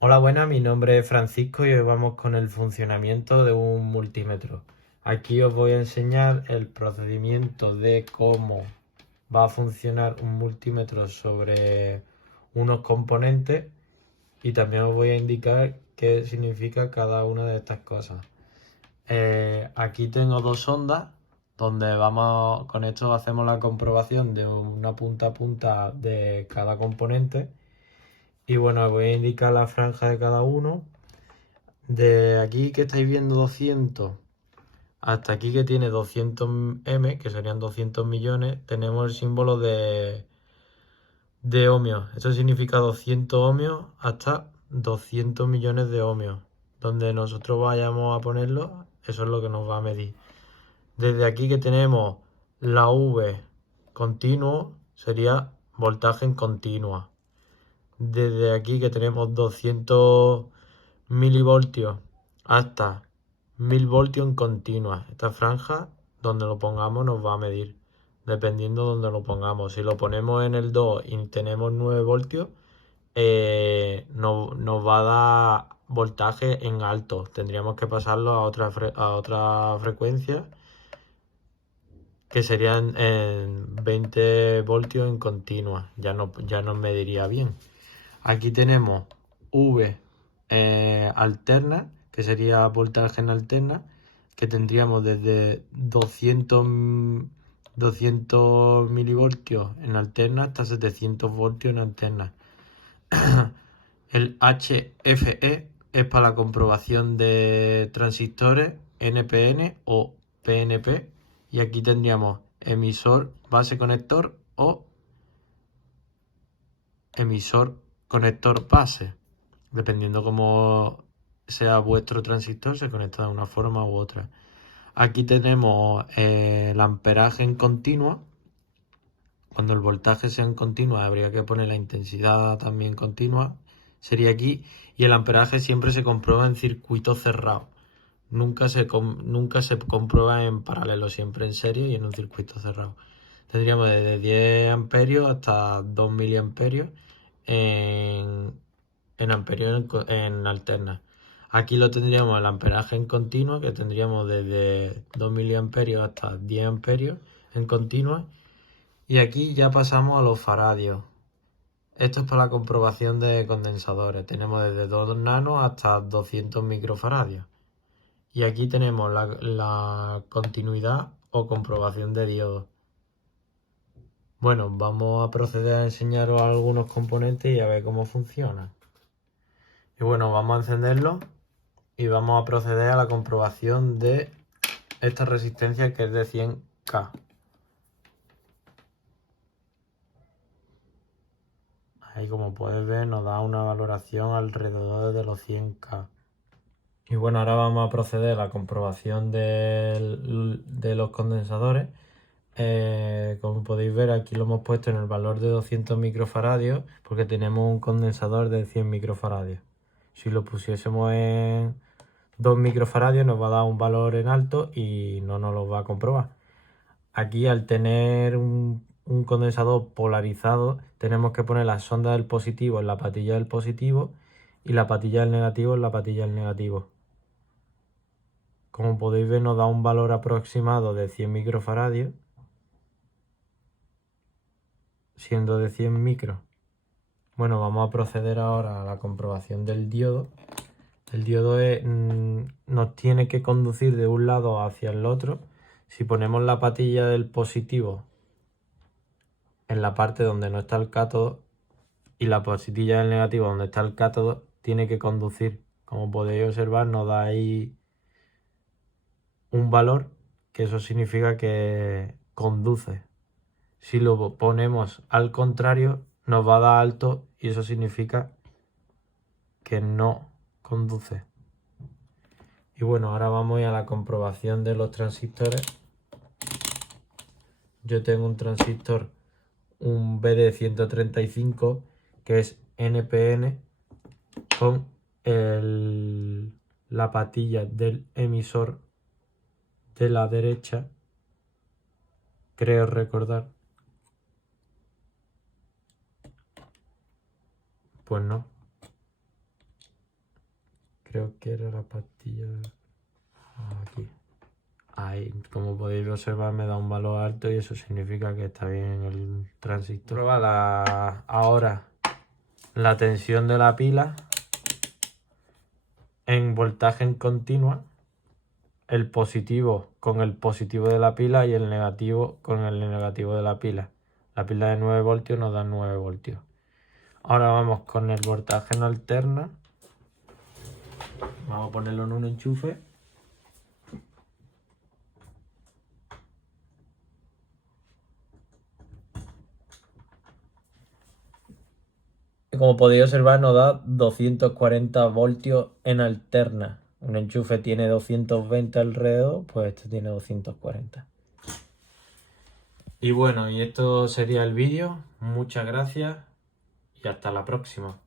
Hola, buenas, mi nombre es Francisco y hoy vamos con el funcionamiento de un multímetro. Aquí os voy a enseñar el procedimiento de cómo va a funcionar un multímetro sobre unos componentes y también os voy a indicar qué significa cada una de estas cosas. Aquí tengo dos ondas donde con esto hacemos la comprobación de una punta a punta de cada componente. Y bueno, os voy a indicar la franja de cada uno. De aquí que estáis viendo 200 hasta aquí que tiene 200 M, que serían 200 millones, tenemos el símbolo de ohmios. Esto significa 200 ohmios hasta 200 millones de ohmios. Donde nosotros vayamos a ponerlo, eso es lo que nos va a medir. Desde aquí que tenemos la V continuo, sería voltaje en continua. Desde aquí que tenemos 200 milivoltios hasta 1000 voltios en continua. Esta franja, donde lo pongamos, nos va a medir, dependiendo de donde lo pongamos. Si lo ponemos en el 2 y tenemos 9 voltios, nos va a dar voltaje en alto. Tendríamos que pasarlo a otra frecuencia, que serían en 20 voltios en continua. Ya nos mediría bien. Aquí tenemos V alterna, que sería voltaje en alterna, que tendríamos desde 200 milivoltios en alterna hasta 700 voltios en alterna. El HFE es para la comprobación de transistores NPN o PNP. Y aquí tendríamos emisor base conector o emisor conector base. Dependiendo cómo sea vuestro transistor, se conecta de una forma u otra. Aquí tenemos el amperaje en continua. Cuando el voltaje sea en continua, habría que poner la intensidad también continua. Sería aquí. Y el amperaje siempre se comprueba en circuito cerrado. Nunca se comprueba en paralelo, siempre en serie y en un circuito cerrado. Tendríamos desde 10 amperios hasta 2 miliamperios en amperios en alterna. Aquí lo tendríamos el amperaje en continua, que tendríamos desde 2 miliamperios hasta 10 amperios en continua. Y aquí ya pasamos a los faradios. Esto es para la comprobación de condensadores. Tenemos desde 2 nanos hasta 200 microfaradios. Y aquí tenemos la continuidad o comprobación de diodos. Bueno, vamos a proceder a enseñaros algunos componentes y a ver cómo funcionan. Y bueno, vamos a encenderlo y vamos a proceder a la comprobación de esta resistencia, que es de 100K. Ahí, como puedes ver, nos da una valoración alrededor de los 100K. Y bueno, ahora vamos a proceder a la comprobación de los condensadores. Como podéis ver, aquí lo hemos puesto en el valor de 200 microfaradios porque tenemos un condensador de 100 microfaradios. Si lo pusiésemos en 2 microfaradios nos va a dar un valor en alto y no nos lo va a comprobar. Aquí, al tener un condensador polarizado, tenemos que poner la sonda del positivo en la patilla del positivo y la patilla del negativo en la patilla del negativo. Como podéis ver, nos da un valor aproximado de 100 microfaradios, siendo de 100 micros. Bueno, vamos a proceder ahora a la comprobación del diodo. El diodo nos tiene que conducir de un lado hacia el otro. Si ponemos la patilla del positivo en la parte donde no está el cátodo y la patilla del negativo donde está el cátodo, tiene que conducir. Como podéis observar, nos da ahí un valor, que eso significa que conduce. Si lo ponemos al contrario, nos va a dar alto y eso significa que no conduce. Y bueno, ahora vamos a la comprobación de los transistores. Yo tengo un transistor, un BD135, que es NPN, con la patilla del emisor de la derecha, creo recordar. Pues no. Creo que era la pastilla aquí. Ahí, como podéis observar, me da un valor alto y eso significa que está bien el transistor. Prueba ahora la tensión de la pila en voltaje en continua, el positivo con el positivo de la pila y el negativo con el negativo de la pila. La pila de 9 voltios nos da 9 voltios. Ahora vamos con el voltaje en alterna. Vamos a ponerlo en un enchufe. Como podéis observar, nos da 240 voltios en alterna. Un enchufe tiene 220 alrededor, pues este tiene 240. Y bueno, y esto sería el vídeo. Muchas gracias y hasta la próxima.